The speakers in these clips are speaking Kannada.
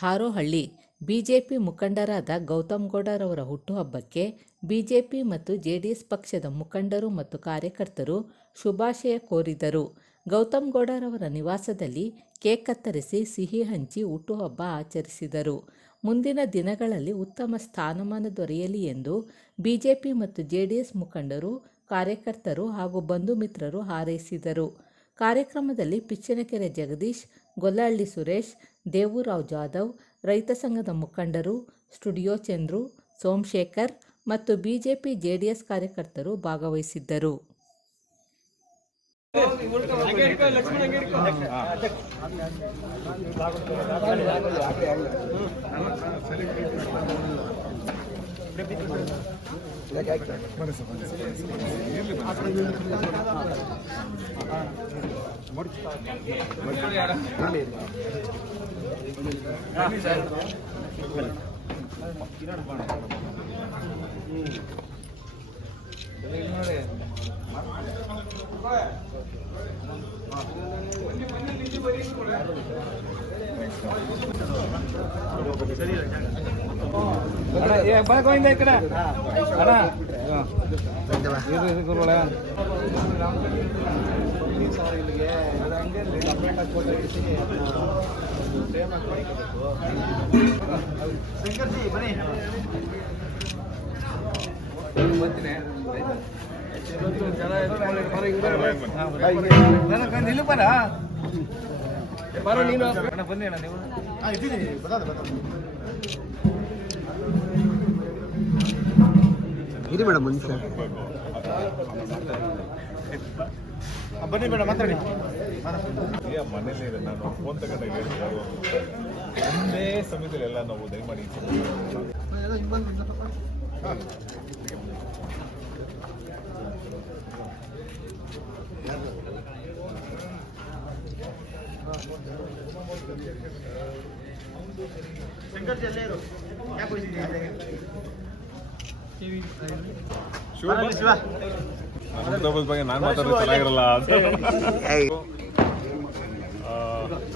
ಹಾರೋಹಳ್ಳಿ ಬಿಜೆಪಿ ಮುಖಂಡರಾದ ಗೌತಮ್ ಗೌಡರವರ ಹುಟ್ಟುಹಬ್ಬಕ್ಕೆ ಬಿಜೆಪಿ ಮತ್ತು ಜೆಡಿಎಸ್ ಪಕ್ಷದ ಮುಖಂಡರು ಮತ್ತು ಕಾರ್ಯಕರ್ತರು ಶುಭಾಶಯ ಕೋರಿದರು. ಗೌತಮ್ ಗೌಡರವರ ನಿವಾಸದಲ್ಲಿ ಕೇಕ್ ಕತ್ತರಿಸಿ ಸಿಹಿ ಹಂಚಿ ಹುಟ್ಟುಹಬ್ಬ ಆಚರಿಸಿದರು. ಮುಂದಿನ ದಿನಗಳಲ್ಲಿ ಉತ್ತಮ ಸ್ಥಾನಮಾನ ದೊರೆಯಲಿ ಎಂದು ಬಿಜೆಪಿ ಮತ್ತು ಜೆಡಿಎಸ್ ಮುಖಂಡರು, ಕಾರ್ಯಕರ್ತರು ಹಾಗೂ ಬಂಧು ಮಿತ್ರರು ಹಾರೈಸಿದರು. ಕಾರ್ಯಕ್ರಮದಲ್ಲಿ ಪಿಚ್ಚನಕೆರೆ ಜಗದೀಶ್, ಗೊಲ್ಲಹಳ್ಳಿ ಸುರೇಶ್, ದೇವುರಾವ್ ಜಾಧವ್, ರೈತ ಸಂಘದ ಮುಖಂಡರು, ಸ್ಟುಡಿಯೋ ಚಂದ್ರು, ಸೋಮಶೇಖರ್ ಮತ್ತು ಬಿಜೆಪಿ ಜೆಡಿಎಸ್ ಕಾರ್ಯಕರ್ತರು ಭಾಗವಹಿಸಿದ್ದರು. ಇರಿ ಮೇಡಮ್ ಒಂದು ಬನ್ನಿ ಮೇಡಮ್ ಮಾತಾಡಿ. ಮನೇಲಿ ನಾನು ಫೋನ್ ತಗೊಂಡಾಗ ಹೇಳಿದ್ರು ಒಂದೇ ಸಮಯದಲ್ಲಿ ಎಲ್ಲ ನಾವು ದಯಮಾಡಿ ಬಗ್ಗೆ ನಾನು ಮಾತಾಡೋದು ಚೆನ್ನಾಗಿರಲ್ಲ ಅಂತ.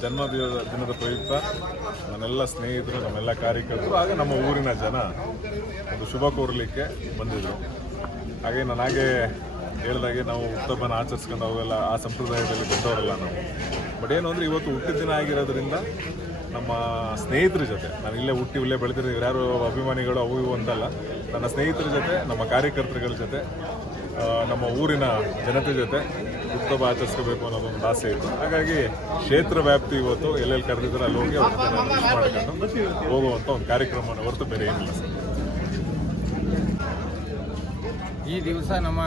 ಜನ್ಮ ದಿನದ ಪ್ರಯುಕ್ತ ನನ್ನೆಲ್ಲ ಸ್ನೇಹಿತರು, ನಮ್ಮೆಲ್ಲ ಕಾರ್ಯಕರ್ತರು ಹಾಗೆ ನಮ್ಮ ಊರಿನ ಜನ ಒಂದು ಶುಭ ಕೋರಲಿಕ್ಕೆ ಬಂದಿದ್ರು. ಹಾಗೆ ನಾನು ಹೇಳಿದಾಗೆ ನಾವು ಹುಟ್ಟುಹಬ್ಬನ ಆಚರಿಸ್ಕೊಂಡು ಅವೆಲ್ಲ ಆ ಸಂಪ್ರದಾಯದಲ್ಲಿ ಬಂದವರಲ್ಲ ನಾವು. ಬಟ್ ಏನು ಅಂದರೆ ಇವತ್ತು ಹುಟ್ಟಿದ ದಿನ ಆಗಿರೋದ್ರಿಂದ ನಮ್ಮ ಸ್ನೇಹಿತರ ಜೊತೆ, ನಾನು ಇಲ್ಲೇ ಹುಟ್ಟಿ ಇಲ್ಲೇ ಬೆಳೆದಿರೋ ಯಾರು ಅಭಿಮಾನಿಗಳು ಅವು ಇವು ಅಂತಲ್ಲ, ನನ್ನ ಸ್ನೇಹಿತರ ಜೊತೆ, ನಮ್ಮ ಕಾರ್ಯಕರ್ತರುಗಳ ಜೊತೆ, ನಮ್ಮ ಊರಿನ ಜನತೆ ಜೊತೆ ಹುಟ್ಟುಹಬ್ಬ ಆಚರಿಸ್ಕೋಬೇಕು ಅನ್ನೋದೊಂದು ಆಸೆ ಇತ್ತು. ಹಾಗಾಗಿ ಕ್ಷೇತ್ರ ವ್ಯಾಪ್ತಿ ಇವತ್ತು ಎಲ್ಲೆಲ್ಲಿ ಕರೆದಿದ್ದಾರೆ ಅಲ್ಲಿ ಹೋಗಿ ಅವ್ರ ಜೊತೆ ಮಾಡಿಕೊಂಡು ಹೋಗುವಂಥ ಒಂದು ಕಾರ್ಯಕ್ರಮವನ್ನು ಹೊರತು ಬೇರೆ ಏನಿಲ್ಲ ಸರ್. ಈ ದಿವಸ ನಮ್ಮ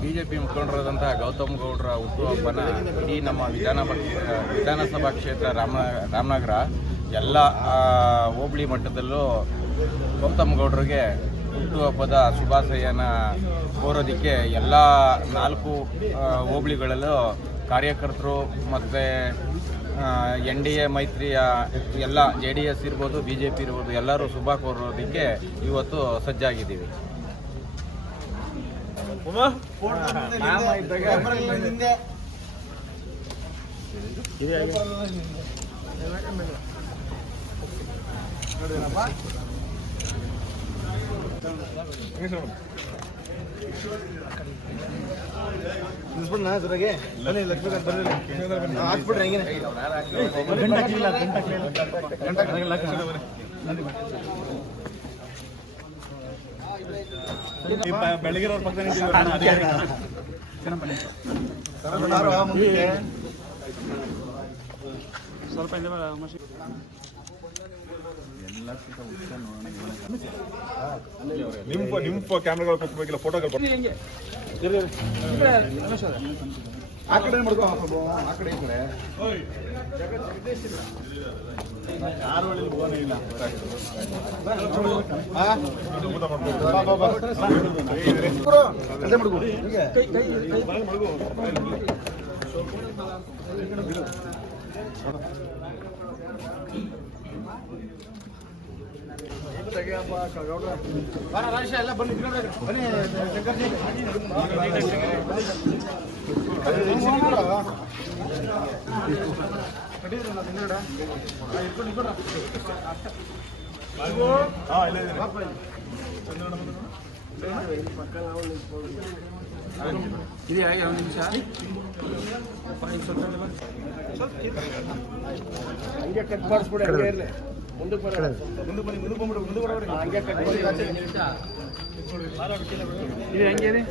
ಬಿಜೆಪಿ ಮುಖಂಡರಾದಂಥ ಗೌತಮ್ ಗೌಡರ ಹುಟ್ಟುಹಬ್ಬನ ಇಡೀ ನಮ್ಮ ವಿಧಾನಸಭಾ ಕ್ಷೇತ್ರ ರಾಮನಗರ ಎಲ್ಲ ಹೋಬಳಿ ಮಟ್ಟದಲ್ಲೂ ಗೌತಮ್ ಗೌಡರಿಗೆ ಹುಟ್ಟುಹಬ್ಬದ ಶುಭಾಶಯನ ಕೋರೋದಕ್ಕೆ ಎಲ್ಲ 4 ಹೋಬಳಿಗಳಲ್ಲೂ ಕಾರ್ಯಕರ್ತರು ಮತ್ತು NDA ಮೈತ್ರಿಯ ಎಲ್ಲ JDS ಇರ್ಬೋದು, BJP ಇರ್ಬೋದು, ಎಲ್ಲರೂ ಶುಭ ಕೋರೋದಕ್ಕೆ ಇವತ್ತು ಸಜ್ಜಾಗಿದ್ದೀವಿ. ಬೆಳಗಿರೋರ ಪಕ್ಕ ಸ್ವಲ್ಪ ನಿಮ್ಮ ಕ್ಯಾಮ್ರಾಗಳು ಕೊಟ್ಟಬೇಕಿಲ್ಲ, ಫೋಟೋಗಳು ಆ ಕಡೆ ಮಾಡ್ಕೋ, ಆ ಕಡೆ ಈ ಕಡೆ ಯಾರು ಇಲ್ಲ. ಎಲ್ಲ ಬನ್ನಿ ಬನ್ನಿ ಶಂಕರ್ಜಿ ಕಟ್ಟಿದ್ರಲ್ಲ ಹಿಂದ್ಗಡೆ ಇಟ್ಕೊಂಡು ಇಟ್ಕೊಂಡು ಹಾಂ ಇಲ್ಲ ಇದೆ ಇದೆ ಹಾಗೆ ಒಂದು ನಿಮಿಷ ಹಂಗೆ ಕಟ್ ಮಾಡಿಸ್ಬಿಡಿ ಹಂಗೆ ಇರಲಿ ಮುಂದಕ್ಕೆ ಬರೋಣ ಮುಂದಕ್ಕೆ ಬನ್ನಿ ಮುಂದಕ್ಕೆ ಬಂದ್ಬಿಡು ಮುಂದಕ್ಕೆ ಬರೋಣ ಹಂಗೆ ಕಟ್ ಮಾಡಿ ಇದೆ ಹಂಗೆ ಇದೆ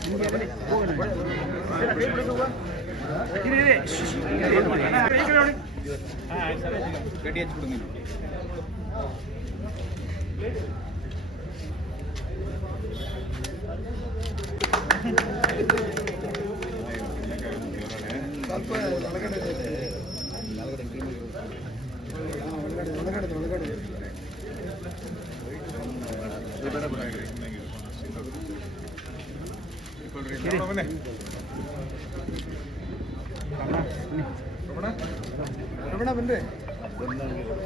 ಗಡ್ಡಿ ಹಚ್ಬಿಡು ನೀನು ಸ್ವಲ್ಪ ಒಳಗಡೆ ಒಳಗಡೆ ರಮಣ ಬನ್ರಿ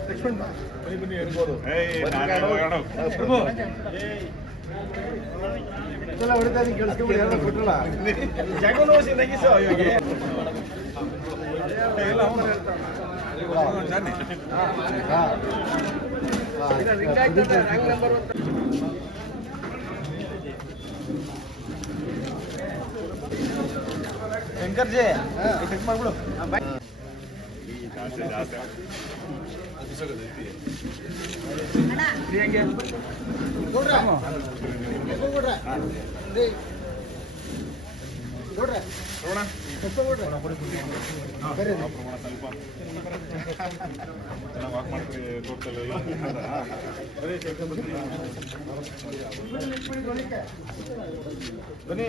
ಲಕ್ಷ್ಮಣ್ ಬನ್ನಿ ಇರ್ಬೋದು ಎಲ್ಲ ಹೊಡಿತಾ ಇದೀನಿ ಕೇಳಿಸ್ಕೊಂಬಿಡಿ ಎಲ್ಲ ಕೊಟ್ಟಲ್ಲ ಜಾಗ ನೋಸಿ ನಗಿಸೋ ಇವಾಗ ಎಲ್ಲ ಅವನು ಜಾನಿ ಶಂಕರ್ಜಿ ಚೆಕ್ ಮಾಡ್ಬಿಡು ಹೆಂಗೆ ವಾಕ್ ಮಾಡ್ತೀವಿ ತೋಟದಲ್ಲಿ ಬನ್ನಿ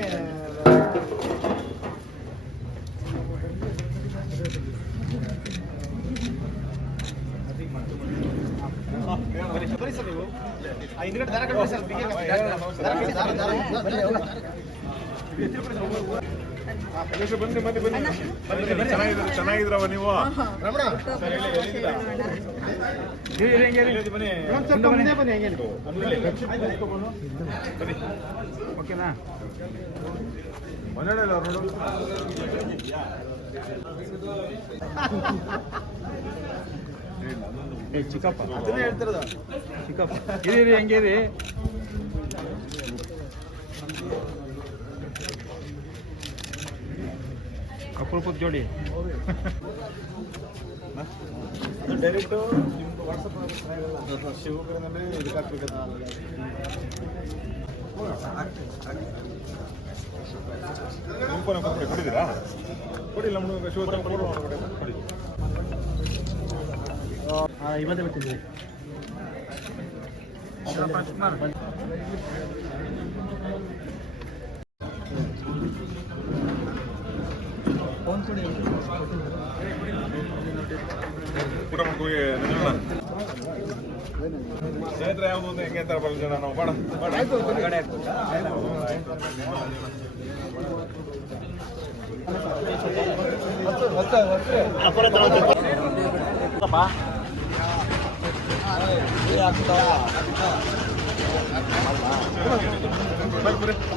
ಬರೀ ಸರ್ ನೀವು ಹಿಂದ್ಗಡೆ ದಾರ ಕಟ್ಟಿ ಸರ್ ಬನ್ನಿ ಬನ್ನಿ ಬನ್ನಿ ಚೆನ್ನಾಗಿದ್ರವ ನೀವು ರಮಣ ಬನ್ನಿ ಹೆಂಗೆ ಓಕೆನಾ ಮನೆಯಲ್ಲ ಅವ್ರು ನೋಡು ಚಿಕ್ಕಪ್ಪ ಅದನ್ನೇ ಹೇಳ್ತಿರೋದು ಚಿಕ್ಕಪ್ಪ ಇರಿ ಹೆಂಗಿರಿ ಅಪರೂಪದ ಜೋಡಿ ಡೈರೆಕ್ಟು ನಿಮ್ದು ವಾಟ್ಸಪ್ ಶಿವಕರನಲ್ಲಿ ಇದಕ್ಕೆ ಹಾಕ್ಬೇಕಂತ ಕೊಡಿದ್ದೀರಾ ಕೊಡಿಲ್ಲ ಕೊಡಿ ಇವತ್ತೇ ಬಿಟ್ಟಿದ್ದೀವಿ ಊಟ ಮಾಡ್ಕೋಗಿ ಸ್ನೇಹಿತರೆ ಯಾವುದು ಅಂತ ಹೆಂಗೆ ಅಂತಾರೆ ಬರೋ ಜನ ನಾವು ಬೇಡ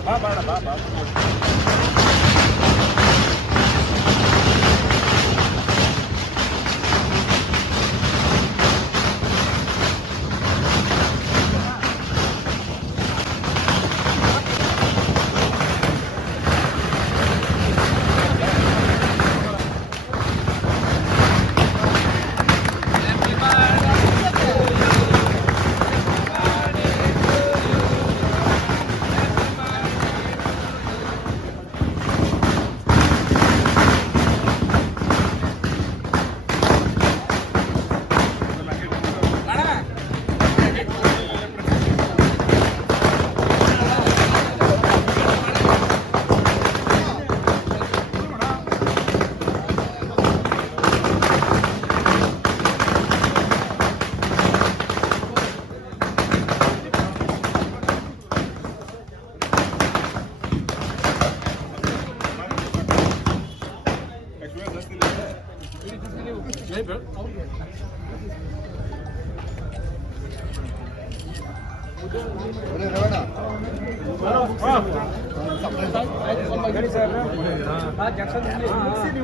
ಬಾ ಬಾಡ ಬಾ ಬಾ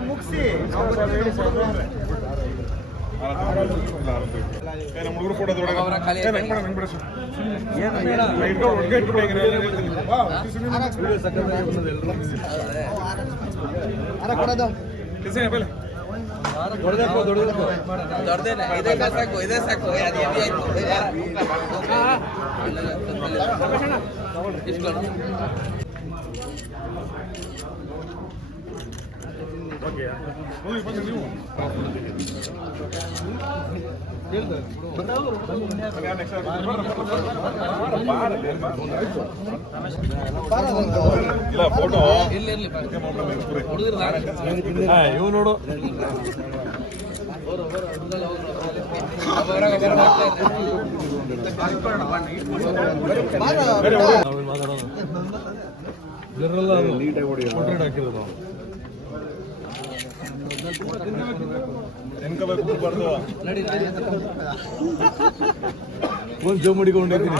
ಮುಗಿಸಿ ನಮ್ಮ ಹುಡುಗರು ಫೋಟೋ ಇದೇ ಸಾಕು ನೀವು ಇಲ್ಲ ಫೋಟೋ ಇವ್ ನೋಡು ಹಾಕಿರೋದು ಒಂದು ಜೋ ಮಾಡಿಕೊಂಡಿದ್ದೀನಿ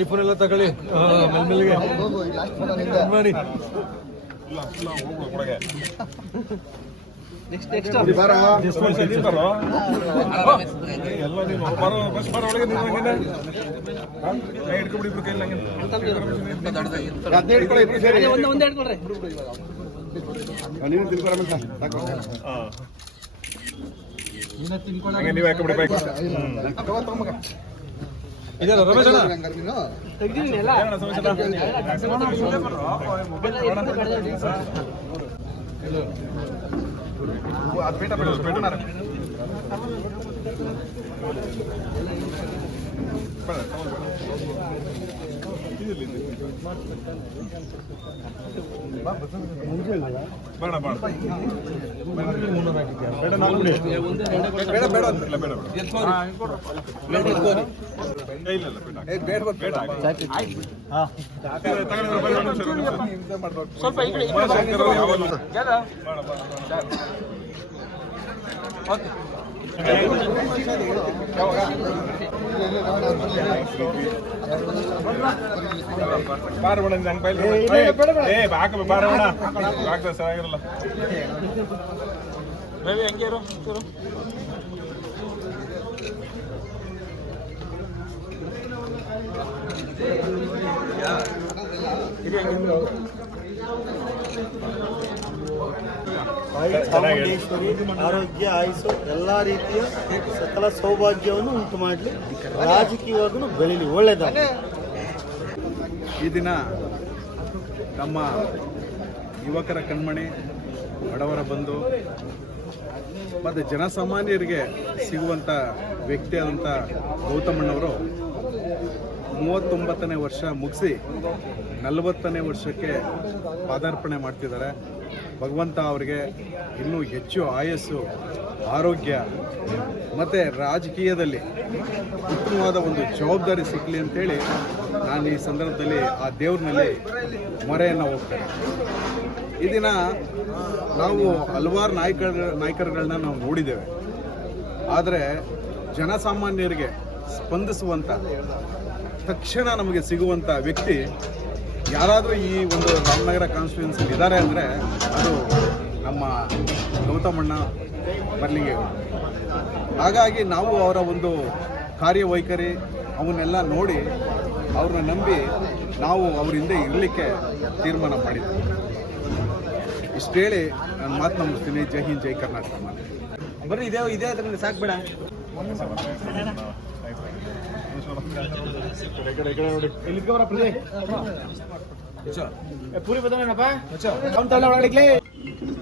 ಐಫೋನ್ ಎಲ್ಲ ತಗೊಳ್ಳಿ ಮೆಲ್ಮೆಲ್ಗೆ ಮಾಡಿ ಎಲ್ಲ ನೀವು ಒಳಗೆ ಹಿಡ್ಕೊಬಿಡಿಬ್ರು ಕೈಲಿ ನೀವು ಹಾಕೊಬಿಡಿ ಬೈಕ್ ಇದೆಲ್ಲ ರಮೇಶ್ ಬೇಡ ಬಾರವಣ ನಂಗೆ ಬೈಲ್ ಬಾಕ ಬಾರವಣ ಬಾಕ್ದ ಸರಿಯಾಗಿರಲ್ಲ ಮೇಬಿ ಹೆಂಗೆ ಇರು ಚಾಮುಂಡೇಶ್ವರಿ ಆರೋಗ್ಯ ಆಯುಷು ಎಲ್ಲ ರೀತಿಯ ಸಕಲ ಸೌಭಾಗ್ಯವನ್ನು ಉಂಟು ಮಾಡಲಿ, ರಾಜಕೀಯವಾಗೂ ಬೆಳೀಲಿ, ಒಳ್ಳೆಯದಾಗ. ಈ ದಿನ ನಮ್ಮ ಯುವಕರ ಕಣ್ಮಣಿ, ಬಡವರ ಬಂಧು ಮತ್ತು ಜನಸಾಮಾನ್ಯರಿಗೆ ಸಿಗುವಂಥ ವ್ಯಕ್ತಿಯಾದಂಥ ಗೌತಮಣ್ಣವರು 39ನೇ ವರ್ಷ ಮುಗಿಸಿ 40ನೇ ವರ್ಷಕ್ಕೆ ಪಾದಾರ್ಪಣೆ ಮಾಡ್ತಿದ್ದಾರೆ. ಭಗವಂತ ಅವರಿಗೆ ಇನ್ನೂ ಹೆಚ್ಚು ಆಯಸ್ಸು, ಆರೋಗ್ಯ ಮತ್ತು ರಾಜಕೀಯದಲ್ಲಿ ಉತ್ತಮವಾದ ಒಂದು ಜವಾಬ್ದಾರಿ ಸಿಗಲಿ ಅಂತೇಳಿ ನಾನು ಈ ಸಂದರ್ಭದಲ್ಲಿ ಆ ದೇವ್ರನಲ್ಲಿ ಮೊರೆಯನ್ನು ಹೋಗ್ತೇನೆ. ಈ ದಿನ ನಾವು ಹಲವಾರು ನಾಯಕರುಗಳನ್ನ ನಾವು ನೋಡಿದ್ದೇವೆ. ಆದರೆ ಜನಸಾಮಾನ್ಯರಿಗೆ ಸ್ಪಂದಿಸುವಂಥ, ತಕ್ಷಣ ನಮಗೆ ಸಿಗುವಂಥ ವ್ಯಕ್ತಿ ಯಾರಾದರೂ ಈ ಒಂದು ರಾಮನಗರ ಕಾನ್ಸ್ಟಿಟ್ಯೂನ್ಸಿಲಿ ಇದ್ದಾರೆ ಅಂದರೆ ಅದು ನಮ್ಮ ಗೌತಮಣ್ಣ ಬರ್ಲಿಂಗೆ. ಹಾಗಾಗಿ ನಾವು ಅವರ ಒಂದು ಕಾರ್ಯವೈಖರಿ ಅವನ್ನೆಲ್ಲ ನೋಡಿ ಅವ್ರನ್ನ ನಂಬಿ ನಾವು ಅವ್ರ ಹಿಂದೆ ಇರಲಿಕ್ಕೆ ತೀರ್ಮಾನ ಮಾಡಿದ್ವಿ. ಇಷ್ಟು ಹೇಳಿ ನಾನು ಮಾತನ್ನ ಮುಗಿಸ್ತೀನಿ. ಜೈ ಹಿಂದ್, ಜೈ ಕರ್ನಾಟಕ. ಬರ್ರಿ, ಇದೇ ಸಾಕ್ಬೇಡ. ಪೂರಿ ಬದನೇನಪ್ಪ ಒಳಗಡೆ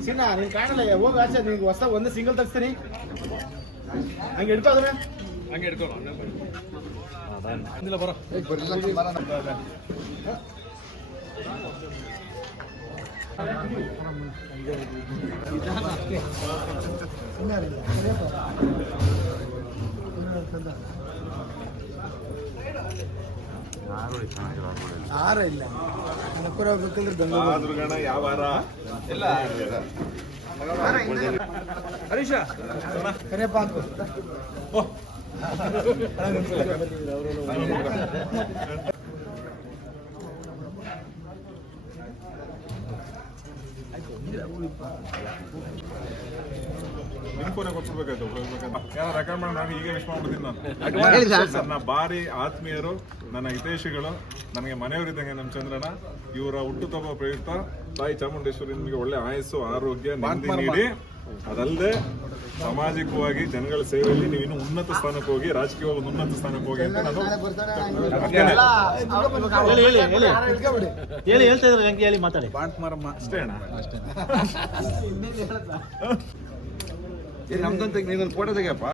ಸೀನಾ ನೀನ್ ಕಾಣಲ್ಲ, ಹೋಗ ಆಚೆ. ನಿನ್ಗೆ ಹೊಸ ಒಂದು ಸಿಂಗಲ್ ತೆಗಿಸ್ತೀನಿ, ಹಂಗೆ ಹಿಡ್ಕೋ ಅದನ್ನ, ಹಂಗೆ ಹಿಡ್ಕೊ ಬರೋ. ಆರ ಇಲ್ಲ ದುರ್ಗಣ ಯಾವ ಎಲ್ಲ ಹರೀಶ ಕರೆಯಪ್ಪ ಹಾಕು. ನಿಮ್ ಫೋನೇ ಕೊಟ್ಬಿಡ್ಬೇಕಾಯ್ತು ಯಾರು ರೆಕಾರ್ಡ್ ಮಾಡಿ ನಾನು ಈಗ ವಿಶ್ ಮಾಡ್ಬಿಡ್ತೀನಿ ನಾನು. ನನ್ನ ಭಾರಿ ಆತ್ಮೀಯರು, ನನ್ನ ಹಿತೈಷಿಗಳು, ನನಗೆ ಮನೆಯವರಿದ್ದಂಗೆ ನಮ್ಮ ಚಂದ್ರನ, ಇವರ ಹುಟ್ಟುಹಬ್ಬ ಪ್ರಯುಕ್ತ ತಾಯಿ ಚಾಮುಂಡೇಶ್ವರಿ ನಿಮಗೆ ಒಳ್ಳೆ ಆಯಸ್ಸು, ಆರೋಗ್ಯ, ನೆಮ್ಮದಿ ನೀಡಿ, ಅದಲ್ಲದೆ ಸಾಮಾಜಿಕವಾಗಿ ಜನಗಳ ಸೇವೆಯಲ್ಲಿ ನೀವು ಇನ್ನೂ ಉನ್ನತ ಸ್ಥಾನಕ್ಕೆ ಹೋಗಿ, ರಾಜಕೀಯವಾಗಿ ಒಂದು ಉನ್ನತ ಸ್ಥಾನಕ್ಕೆ ಹೋಗಿ ಅಂತ ನಾನು ಹೇಳ್ತಾ ಇದ್ರೆ ಹೇಳಿ ಮಾತಾಡಿ. ಬಾಂಟ್ ಮಾರಮ್ಮ ಅಷ್ಟೇ ಅಣ್ಣ. ನಮ್ದಂತ ನೀನೊಂದು ಫೋಟೋ ತೆಗಿಯಪ್ಪ.